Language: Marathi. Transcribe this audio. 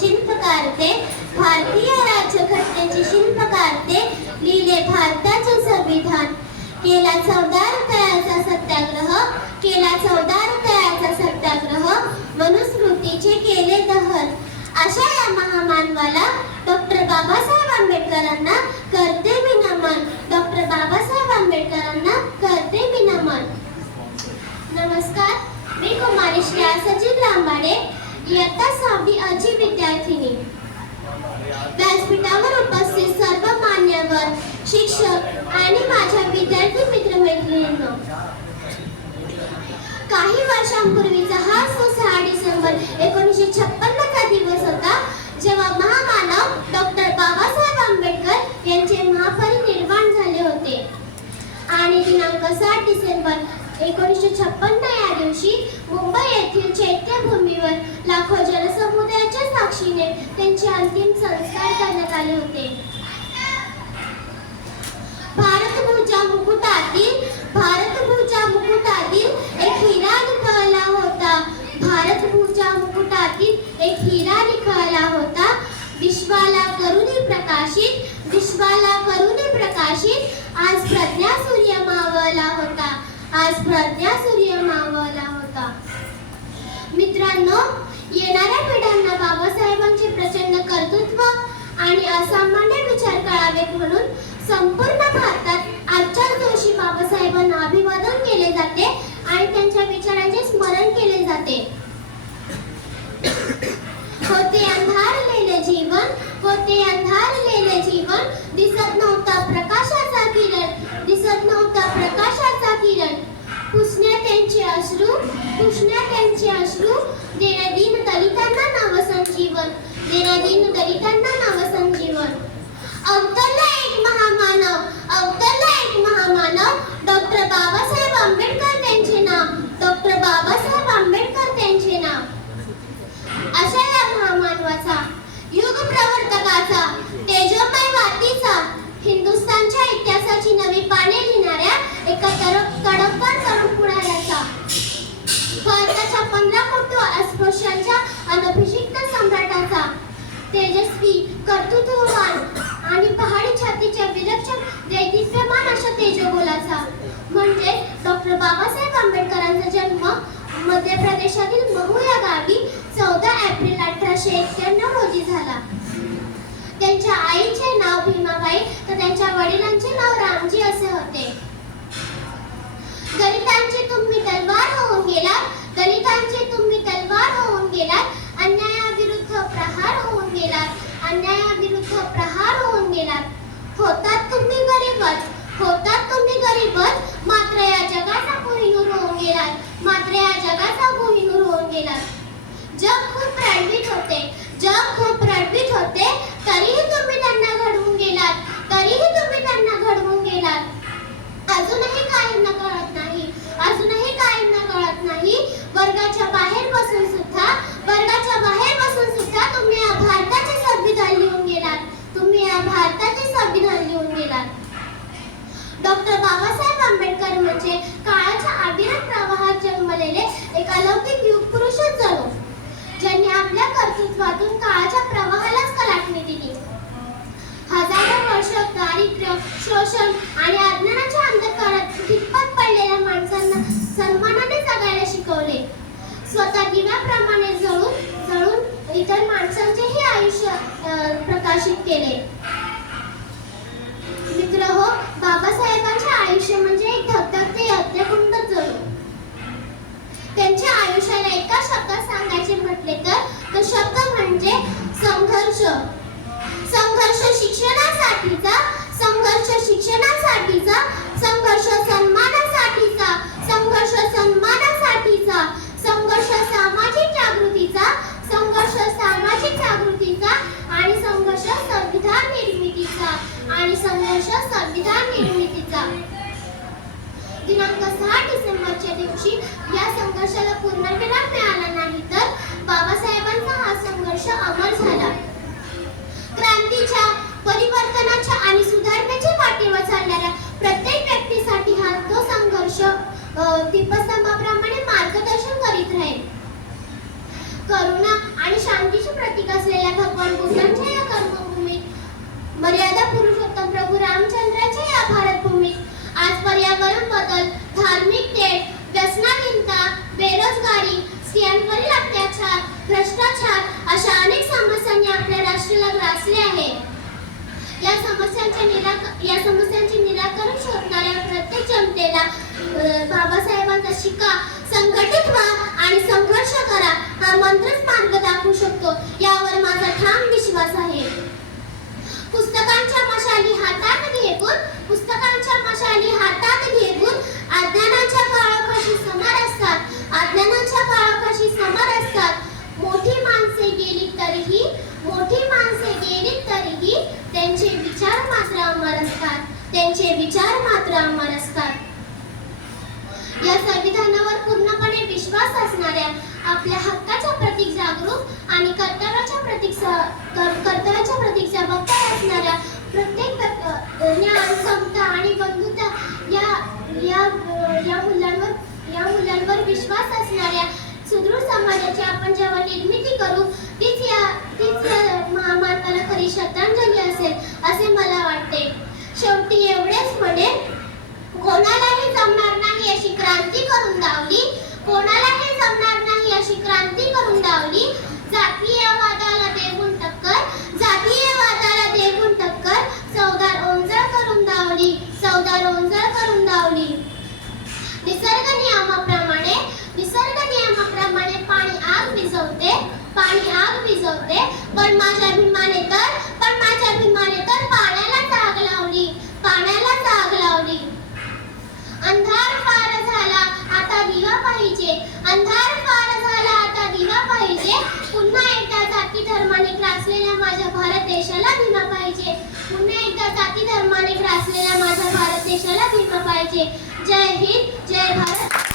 शिल्पकार ते, भारतीय राज्यघटनेचे शिल्पकार ते, लिहिले भारताचे संविधान. केला 14 रुपयाचा सत्याग्रह, केला 14 रुपयाचा सत्याग्रह, मनुस्मृतीचे केले दहन. अशा या महामानवाला डॉक्टर बाबासाहेब आंबेडकरांना करते मी नमन. डॉक्टर बाबासाहेब आंबेडकरांना करते मी नमन. नमस्कार, मी कुमारी श्रेया सचिन रामबाडे, इयत्ता 6वी अजी विद्यार्थिनी. व्यासपीठावर उपस्थित सर्व मान्यवर, शिक्षक आणि माझ्या विद्यार्थी मित्रमैत्रिणींनो, काही वर्षांपूर्वीचा हा 6 डिसेंबर 1956 चा दिवस होता, जेव्हा महामानव डॉक्टर बाबासाहेब आंबेडकर यांचे महापरिनिर्वाण झाले होते. आणि दिनांक 7 डिसेंबर 1956 या दिवशी मुंबई येथील चैत्यभूमीवर लाखो जनसमुदायाच्या साक्षीने त्यांचे अंतिम संस्कार करण्यात आले होते. भारतभूच्या मुकुटातील एक हिरा निखळला होता. भारतभूच्या मुकुटातील एक हिरा निखळला होता. विश्वाला करुणी प्रकाशित आज प्रज्ञा सूर्य मावळला होता. आज प्रज्ञा सूर्य मावळला होता. मित्रांनो, येणाऱ्या पिढ्यांना बाबासाहेबांचे प्रचंड कर्तृत्व आणि असामान्य विचार कळावेत म्हणून संपूर्ण भारतात आजच्याच दिवशी बाबासाहेबांना अभिवादन केले जाते आणि त्यांच्या विचारांचे स्मरण केले जाते. होते अंधारलेले जीवन, होते अंधारलेले जीवन, दिसत नव्हता प्रकाशाचा किरण, पुसण्या त्यांचे अश्रू, देण्या दीन दलितांना नवसंजीवन. अवतरला एक महामानव, डॉक्टर बाबासाहेब आंबेडकर त्यांचे नाव, डॉक्टर बाबासाहेब आंबेडकर त्यांचे नाव. अशा या महामानवाचा, युग प्रवर्तकाचा, तेजोमय वातीचा, हिंदुस्थानच्या इतिहासाची नवी पाने लिहिणाऱ्या एका कडकदार तरुण पुढाऱ्याचा, भारताच्या 15 कोटी अस्पृश्यांच्या अनभिषिक्त सम्राटाचा, तेजस्वी, कर्तृत्ववान आणि पहाडी छातीच्या विलक्षण दैदिप्यमान अशा तेजोबोलाचा म्हणजे डॉक्टर बाबासाहेब आंबेडकरांचा जन्म मध्य प्रदेशातील महू या गावी 14 एप्रिल 1891 रोजी झाला. त्यांच्या आईचे नाव भीमाबाई तर त्यांच्या वडिलांचे नाव रामजी असे होते. दलितांचे तुम्ही तलवार होऊन गेलात, अन्यायाविरुद्ध प्रहार होऊन गेलात. होतात तुम्ही गरीबच, मात्र या जगाचा कोहिनूर होऊन गेलात. जग खूप रडवीत होते, तरीही तुम्ही त्यांना घडवून गेलात. अजूनही काहींना कळत नाही, वर्गाच्या बाहेर बसून सुद्धा तुम्ही या भारताचे संविधान लिहून गेलात. डॉक्टर बाबासाहेब आंबेडकर म्हणजे काळाच्या अविरत प्रवाहात जन्मलेले एक अलौकिक युगपुरुषच जणू, ज्यांनी आपल्या कर्तृत्वातून काळाच्या प्रवाहालाच कलाटणी दिली. हजारो वर्ष दारिद्र्य, शोषण आणि अज्ञानाच्या अंधकारात खितपत पडलेल्या माणसांना सन्मानाने जगायला शिकवले. स्वतः दिव्याप्रमाणे जळून इतर माणसांचेही आयुष्य प्रकाशित केले. मित्रहो, बाबासाहेबांचे आयुष्य म्हणजे एक धगधगते यज्ञकुंड जणू. त्यांच्या आयुष्याला एका शब्दात सांगायचे म्हटले तर तो शब्द म्हणजे संघर्ष. संघर्ष शिक्षणासाठीचा, संघर्ष सन्मानासाठीचा, संघर्ष सामाजिक जागृतीचा आणि संघर्ष संविधान निर्मितीचा. दिनांक 6 डिसेंबरच्या दिवशी या संघर्षाला पूर्णविराम मिळाला नाही तर बाबासाहेबांचा हा संघर्ष अमर झाला. क्रांतीच्या, परिवर्तनाच्या आणि सुधारणेच्या वाटेवर चालणाऱ्या प्रत्येक व्यक्तीसाठी हा तो संघर्ष दीपस्तंभाप्रमाणे मार्गदर्शन करीत राहील. करुणा आणि शांतीचे प्रतीक असलेल्या महाराष्ट्राला ग्रासले आहे. या समस्यांचे निराकरण शोधणाऱ्या प्रत्येक जनतेला बाबासाहेबांचा शिका, संघटित व्हा आणि संघर्ष करा हा मंत्रच मार्ग दाखवू शकतो, यावर माझा ठाम विश्वास आहे. पुस्तकांच्या मशाली हातात घेऊन अज्ञानाच्या काळापाशी समर असतात. मोठी माणसे गेली तरीही त्यांचे विचार मात्र अमर असतात. या संविधानावर पूर्णपणे विश्वास असणाऱ्या, आपल्या हक्काच्या प्रतीक जागरूक आणि कर्तव्याच्या प्रतीक जबाबदार असणाऱ्या, प्रत्येक ज्ञान, समता आणि बंधुता या मूल्यांवर विश्वास असणाऱ्या सुदृढ समाजाची आपण जेव्हा निर्मिती करू, तीच या महामानवाला खरी श्रद्धांजली असेल असे मला वाटते. शेवटी एवढेच म्हणेन, कोणालाही जमणार नाही अशी क्रांती करून दावली. जातीयवादाला देऊन टक्कर, चवदार ओंजळ करून दावली. निसर्ग नियमाप्रमाणे पाणी आग विझवते, पण माझ्या भीमाने तर पाण्याला आग लावली. अंधार फार झाला आता दिवा पाहिजे. पुन्हा एकदा जाती धर्माने ग्रासलेल्या माझ्या भारत देशाला भीमा पाहिजे. जय हिंद, जय भारत.